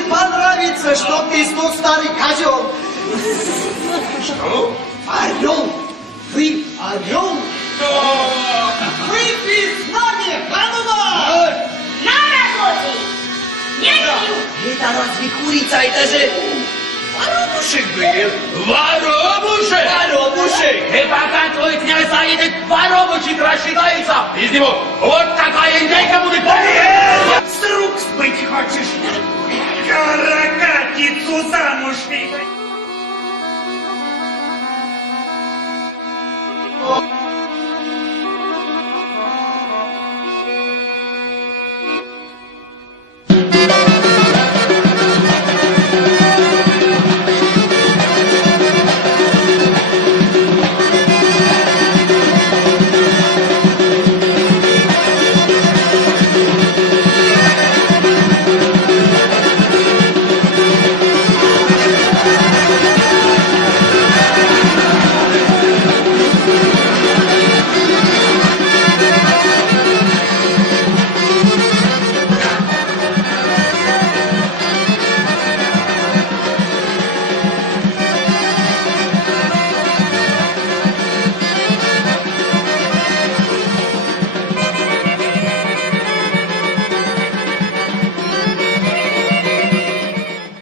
будет понравиться, что ты тут старый козел. Что? Орел. Вы орел. Выпей с нами, Ханума! На работе! Не пью! Это разве курица, это же... Воробушек был. Воробушек! Воробушек! И пока твой князь заедет, воробушек рассчитается. Из него вот такая индейка будет. С рук сбыть хочешь? Каракатицу замуж выдать?